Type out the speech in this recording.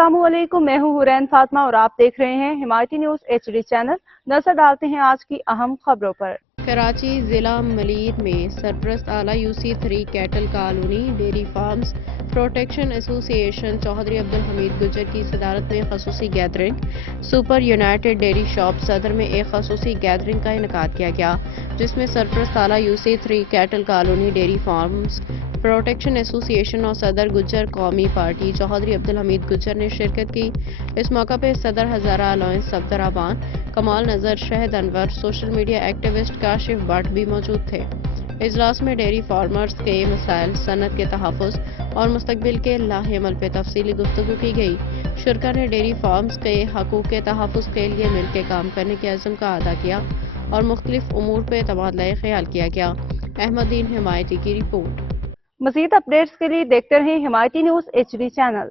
अस्सलाम वालेकुम, मैं हूँ हुरैन फातिमा और आप देख रहे हैं हिमायती न्यूज़ HD चैनल। नजर डालते हैं आज की अहम खबरों पर। कराची जिला मलीर में सरपरस्त आला UC3 cattle colony dairy farms protection association Chaudhry Abdul Hamid Gujjar की सदारत में खसूसी gathering. Super united dairy shop Saddar में एक खसूसी गैदरिंग का इनेकाद किया गया, जिसमें सरपरस्त आला UC3 cattle colony dairy farms protection association और सदर गुज्जर कौमी पार्टी चौधरी अब्दुल हमीद गुज्जर ने शिरकत की। इस मौका पर सदर हजारा अलायंस सफदराबाद कमाल नजर शहद Anwar social media activist Kashif Bhatt भी मौजूद थे। इजलास में डेयरी फार्मर्स के मसाइल, सनत के तहफ़्फ़ुज़ और मुस्तकबिल के लाहेअमल पे तफसीली गुफ्तगू की गई। शुरका ने डेयरी फार्म्स के हकूक़ के तहफ़्फ़ुज़ के लिए मिलकर काम करने के अज़्म का अदा किया और मुख्तलिफ उमूर पर तबादला ख्याल किया गया। अहमदीन हिमायती की रिपोर्ट। मज़ीद अपडेट्स के लिए देखते रहें हिमायती न्यूज़ HD चैनल।